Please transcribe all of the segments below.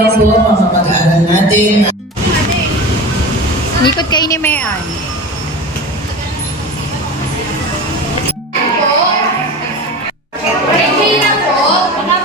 lang po mga pag-aaral natin. Likod kayo ni Mayan.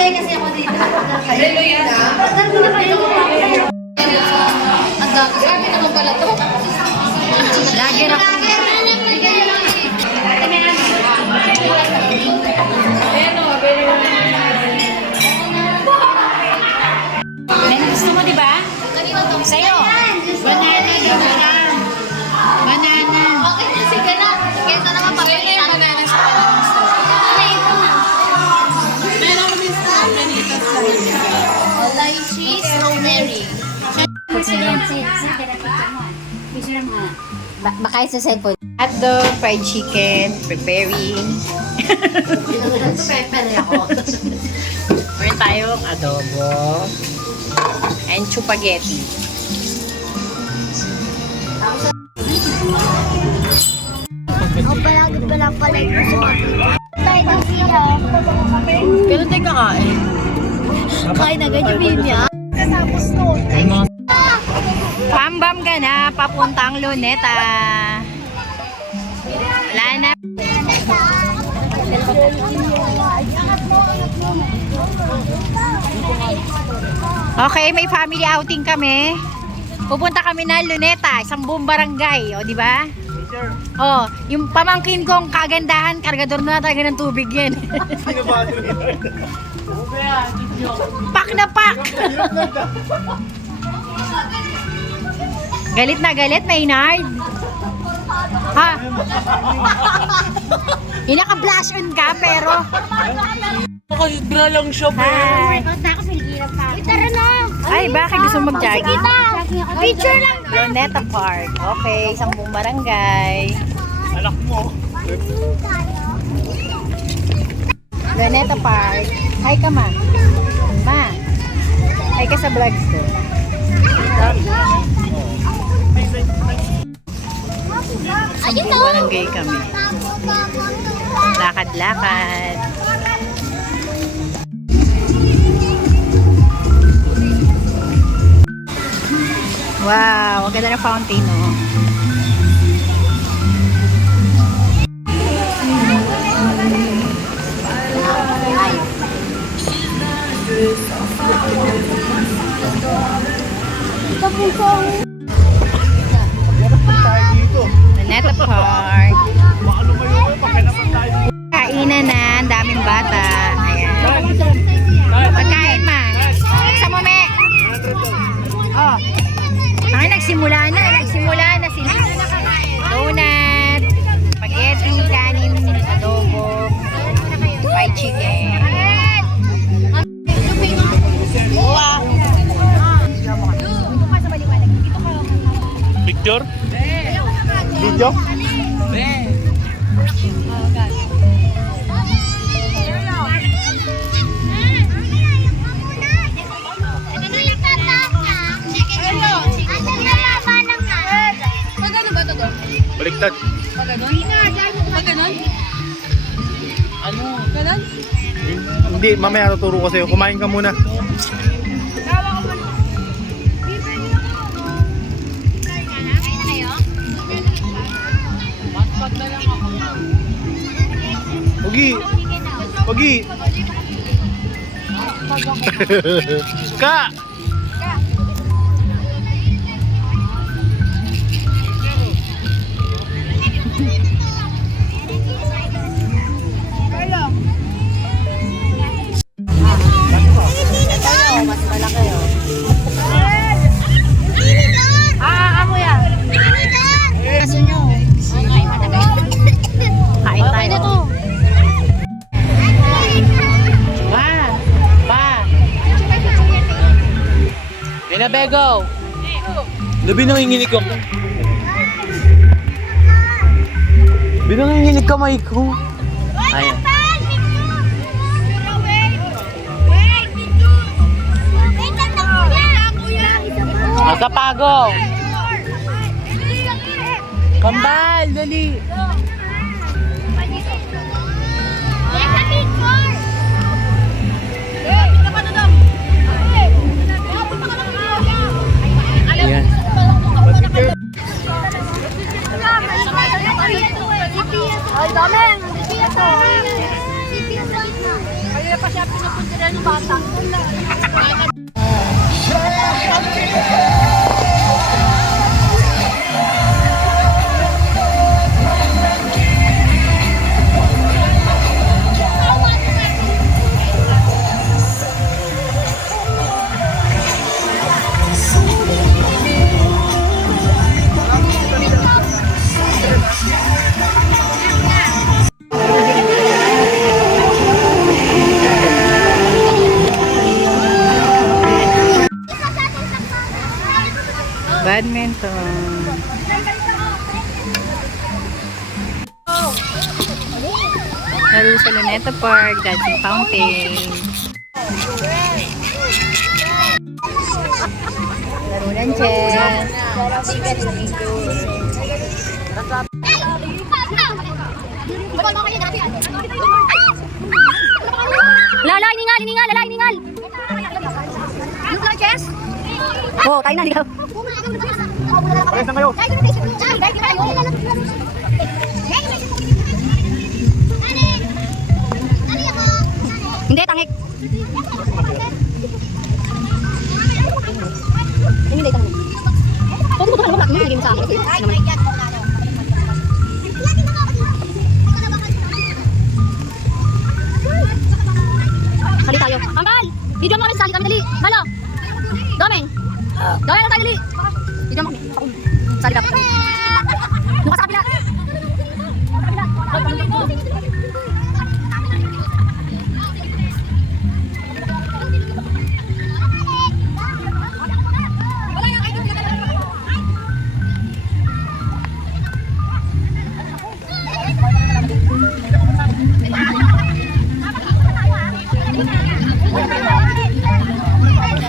Kasi ako dito. Hallelujah. Ang dami. Sabi naman pala to. Lager ako. May gusto mo, di ba? Sa'yo. Banana, banana. Banana. Okay na, sige na. Kesa naman pagkalitan. Banana sa lychee, strawberry. Baka sa cellphone. Hotdog, fried chicken, preparing. Pepper ako. Meron tayong adobo and chupaghetti. Ako palagi pala ito sa tayo ng siya. Kailan tayo kakain? Kain na ganyan niya. Tapos to. Pambam ka na, papuntang Luneta. Wala na. Okay, may family outing kami. Pupunta kami na Luneta, isang buong barangay, o di ba? Oh, yung pamangkin kong kagandahan, kargador na talaga ng tubig yan. Pak na pak! Galit na galit, Maynard. Ha? Inaka-blush on ka, pero... Nakasidra lang siya, Hi. Tara na. Ay, bakit gusto mag-jogging? Picture lang. Luneta Park. Okay, isang buong barangay. Anak mo. Luneta Park. Hi ka, ma. Ma. Hi ka sa vlogs ko. Ayun Isang barangay kami. Lakad-lakad. Wow, ang ganda ng fountain, oh. Tayo dito. Luneta Park. Baka lumayo ko, pakinapan tayo. Kainan na, ang daming bata. Ayan. Pagkain, ma. Sa mo, me. Oh. Ay, nagsimula na sila. Donut, spaghetti, kanin, adobo, fried chicken. Picture? Video? Baliktad. Ano? Hindi, mamaya tuturo ko sa'yo. Kumain ka muna. Pogi! Pogi! Ka! Mas malaki, oh. Amo yan. Kaso nyo. Okay, matagal. Kain tayo. Pinabego! Labi nanginginig ako. Binanginginig kamay ko. Ayan. Asa pago? Kambal, dali. Ayan. Ay, dami. Kaya pa siya pinupunta ng bata. Badminton. Laro sa Luneta Park, dancing fountain. Laro ng chess. Lala, iningal, lala, iningal. Yung lang, Chess? Oo, tayo na, ligaw. Pares na kayo. Hindi, tangik. Hindi, tangik. Pwede mo ito kalabak, hindi mo sa akin. Sali tayo. Angkal! Video mo kami sa sali kami, dali. Malo! Domeng! Domeng na tayo, dali. Video mo kami. Sali dapat kami. Nung kasabi na.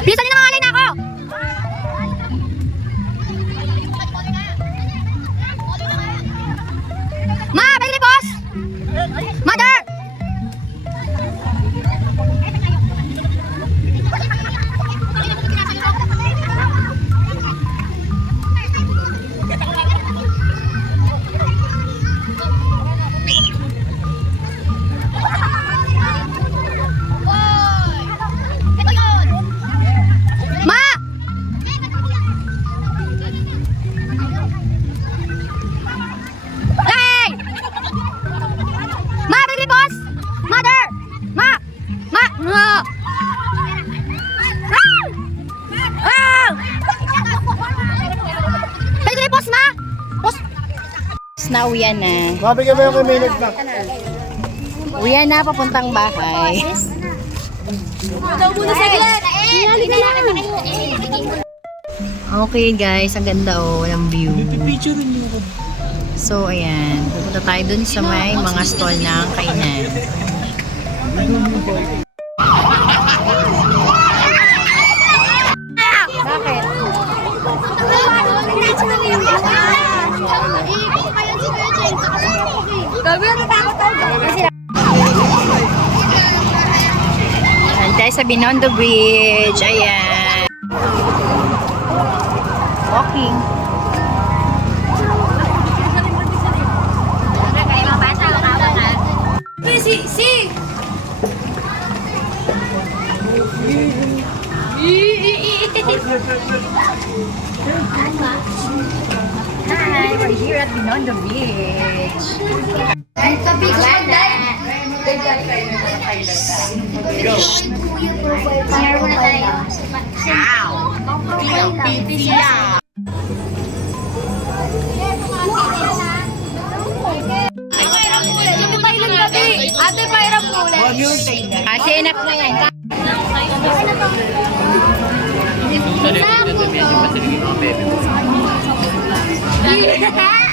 Bilisan niyo na mga alay na ako! Ma! Pwede boss! Mother! Ma! Hey! Ma, baby boss! Mother! Ma! Ma! Ah! Ah! Baby boss, ma! Boss! Na uwian na. Mabi ka ba yung minute na? Uwian na, papuntang bahay. Okay guys, ang ganda oh, walang view. So ayan, pupunta tayo dun sa may mga stall ng kainan. Bakit? Ayan tayo sa Binondo Bridge. Ayan. Walking. Hi, we're here at Binondo Beach. Ate, pairam muna. Kasi enough na yan. Sa